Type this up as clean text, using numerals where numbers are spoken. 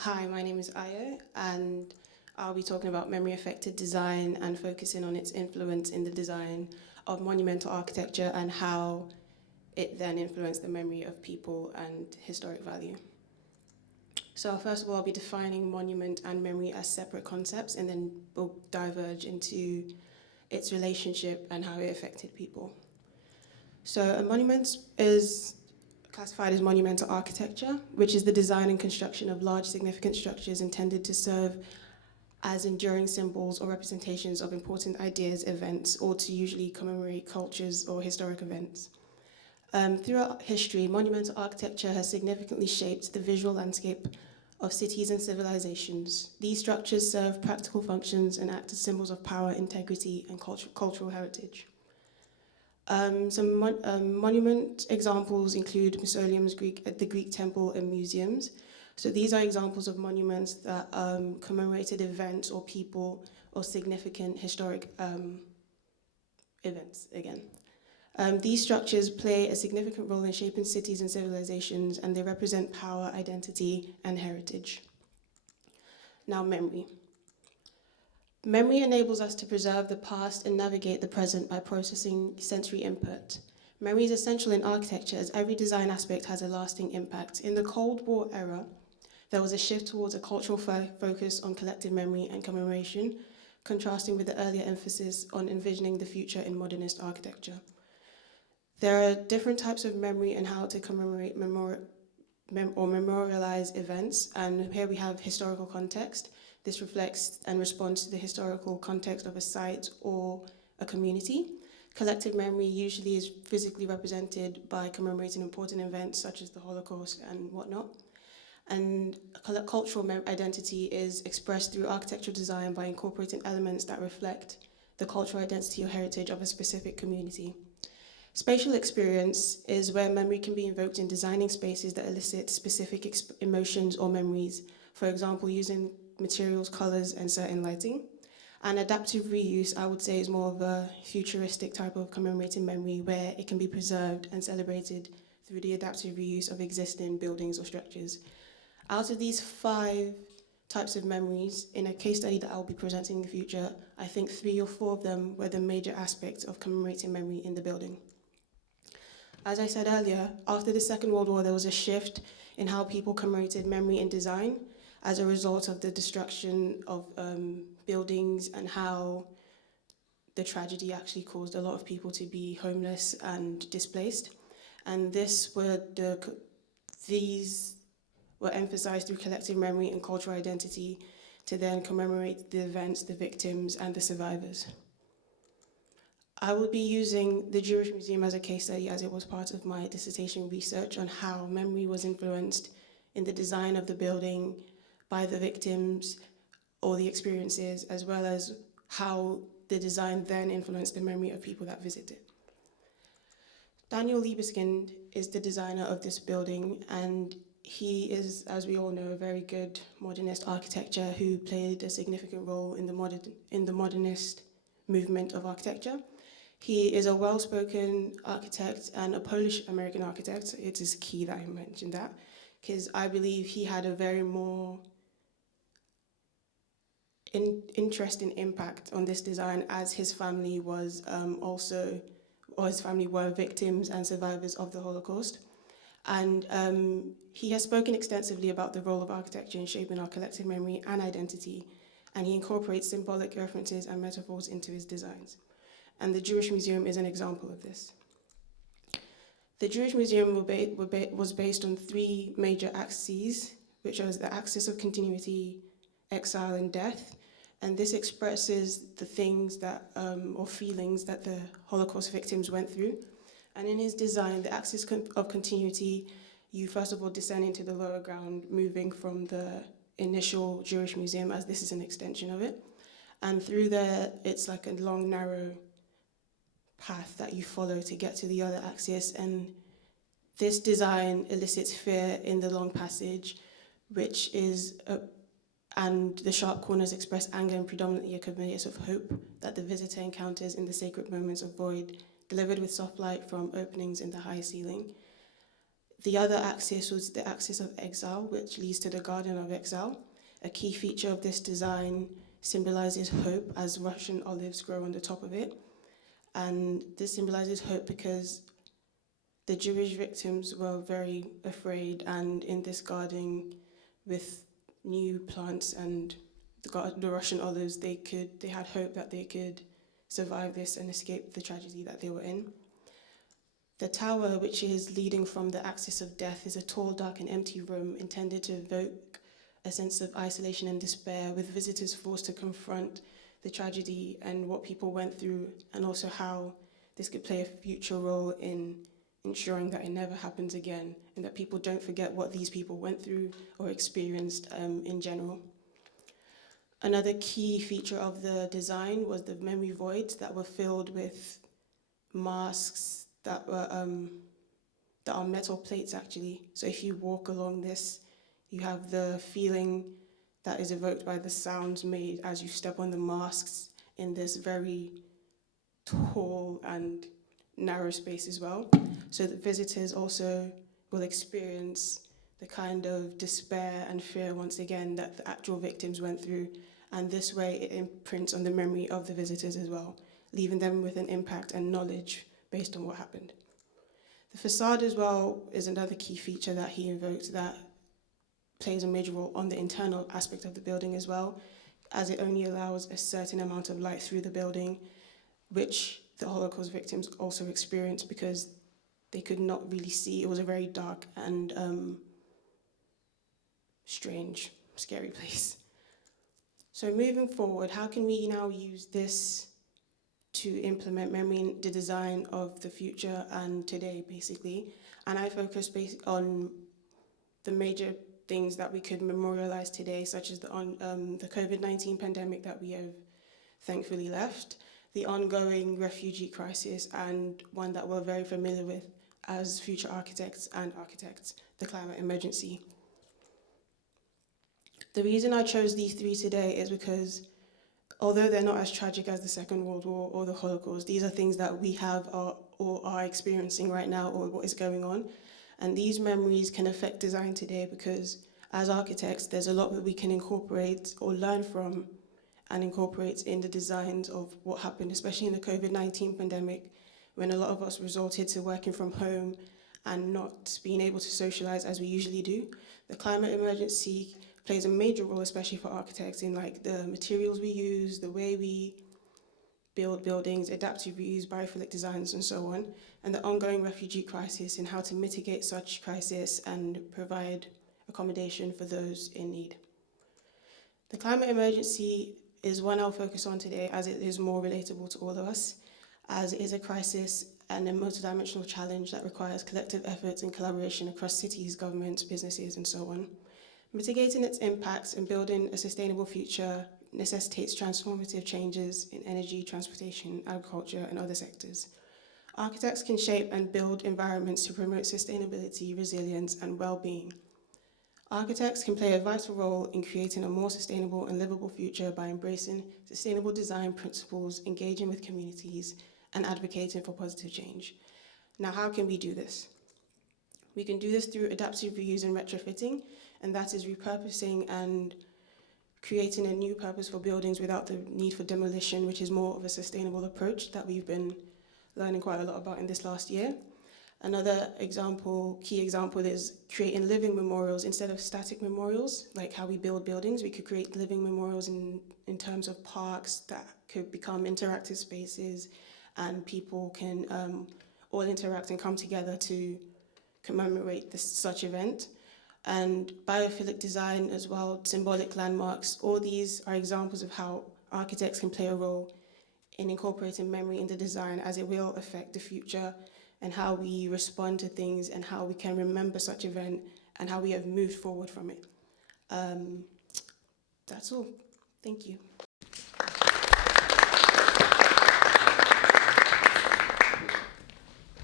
Hi, my name is Ayo, and I'll be talking about memory-affected design and focusing on its influence in the design of monumental architecture and how it then influenced the memory of people and historic value. So first of all, I'll be defining monument and memory as separate concepts, and then we'll diverge into its relationship and how it affected people. So a monument is classified as monumental architecture, which is the design and construction of large significant structures intended to serve as enduring symbols or representations of important ideas, events, or to usually commemorate cultures or historic events. Throughout history, monumental architecture has significantly shaped the visual landscape of cities and civilizations. These structures serve practical functions and act as symbols of power, integrity, and cultural heritage. Monument examples include mausoleums, the Greek temple, and museums. So these are examples of monuments that commemorated events or people or significant historic events, again. These structures play a significant role in shaping cities and civilizations, and they represent power, identity, and heritage. Now, memory. Memory enables us to preserve the past and navigate the present by processing sensory input. Memory is essential in architecture as every design aspect has a lasting impact. In the Cold War era, there was a shift towards a cultural focus on collective memory and commemoration, contrasting with the earlier emphasis on envisioning the future in modernist architecture. There are different types of memory and how to commemorate memorialize events, and here we have historical context. This reflects and responds to the historical context of a site or a community. Collective memory usually is physically represented by commemorating important events such as the Holocaust and whatnot. And cultural identity is expressed through architectural design by incorporating elements that reflect the cultural identity or heritage of a specific community. Spatial experience is where memory can be invoked in designing spaces that elicit specific emotions or memories, for example, using materials, colors, and certain lighting. And adaptive reuse, I would say, is more of a futuristic type of commemorating memory where it can be preserved and celebrated through the adaptive reuse of existing buildings or structures. Out of these 5 types of memories, in a case study that I'll be presenting in the future, I think 3 or 4 of them were the major aspects of commemorating memory in the building. As I said earlier, after the Second World War, there was a shift in how people commemorated memory in design as a result of the destruction of buildings and how the tragedy actually caused a lot of people to be homeless and displaced. And these were emphasized through collective memory and cultural identity to then commemorate the events, the victims, and the survivors. I will be using the Jewish Museum as a case study as it was part of my dissertation research on how memory was influenced in the design of the building by the victims or the experiences, as well as how the design then influenced the memory of people that visited. Daniel Libeskind is the designer of this building, and he is, as we all know, a very good modernist architecture who played a significant role in the modernist movement of architecture. He is a well-spoken architect and a Polish-American architect. It is key that I mentioned that, because I believe he had a very more interesting impact on this design, as his family was his family were victims and survivors of the Holocaust. And he has spoken extensively about the role of architecture in shaping our collective memory and identity, and he incorporates symbolic references and metaphors into his designs. And the Jewish Museum is an example of this. The Jewish Museum was based on 3 major axes, which was the axis of continuity, exile, and death. And this expresses the things that, or feelings that the Holocaust victims went through. And in his design, the axis of continuity, you first of all descend into the lower ground, moving from the initial Jewish Museum, as this is an extension of it. And through there, it's like a long, narrow path that you follow to get to the other axis. And this design elicits fear in the long passage, which is and the sharp corners express anger and predominantly a conveyance of hope that the visitor encounters in the sacred moments of void, delivered with soft light from openings in the high ceiling. The other axis was the axis of exile, which leads to the Garden of Exile. A key feature of this design symbolizes hope as Russian olives grow on the top of it. And this symbolizes hope because the Jewish victims were very afraid, and in this garden with new plants and the Russian olives, they had hope that they could survive this and escape the tragedy that they were in. The tower, which is leading from the axis of death, is a tall, dark and empty room intended to evoke a sense of isolation and despair, with visitors forced to confront the tragedy and what people went through, and also how this could play a future role in ensuring that it never happens again, and that people don't forget what these people went through or experienced in general. Another key feature of the design was the memory voids that were filled with masks that are metal plates actually. So if you walk along this, you have the feeling that is evoked by the sounds made as you step on the masks in this very tall and narrow space as well. So that visitors also will experience the kind of despair and fear once again that the actual victims went through. And this way it imprints on the memory of the visitors as well, leaving them with an impact and knowledge based on what happened. The facade as well is another key feature that he invoked that plays a major role on the internal aspect of the building as well, as it only allows a certain amount of light through the building, which the Holocaust victims also experienced because they could not really see. It was a very dark and strange, scary place. So moving forward, how can we now use this to implement memory in the design of the future and today, basically? And I focused on the major things that we could memorialize today, such as the COVID-19 pandemic that we have thankfully left, the ongoing refugee crisis, and one that we're very familiar with as future architects, the climate emergency. The reason I chose these three today is because although they're not as tragic as the Second World War or the Holocaust, these are things that we have or are experiencing right now, or what is going on. And these memories can affect design today because as architects, there's a lot that we can incorporate or learn from and incorporate in the designs of what happened, especially in the COVID-19 pandemic, when a lot of us resorted to working from home and not being able to socialize as we usually do. The climate emergency plays a major role, especially for architects, in like the materials we use, the way we build buildings, adaptive reuse, biophilic designs, and so on, and the ongoing refugee crisis and how to mitigate such crisis and provide accommodation for those in need. The climate emergency is one I'll focus on today as it is more relatable to all of us, as it is a crisis and a multidimensional challenge that requires collective efforts and collaboration across cities, governments, businesses, and so on. Mitigating its impacts and building a sustainable future necessitates transformative changes in energy, transportation, agriculture, and other sectors. Architects can shape and build environments to promote sustainability, resilience, and well-being. Architects can play a vital role in creating a more sustainable and livable future by embracing sustainable design principles, engaging with communities, and advocating for positive change. Now, how can we do this? We can do this through adaptive reuse and retrofitting, and that is repurposing and creating a new purpose for buildings without the need for demolition, which is more of a sustainable approach that we've been learning quite a lot about in this last year. Another key example is creating living memorials instead of static memorials, like how we build buildings. We could create living memorials in terms of parks that could become interactive spaces, and people can all interact and come together to commemorate such event. And biophilic design as well, symbolic landmarks, all these are examples of how architects can play a role in incorporating memory in the design, as it will affect the future and how we respond to things and how we can remember such event and how we have moved forward from it. That's all. Thank you.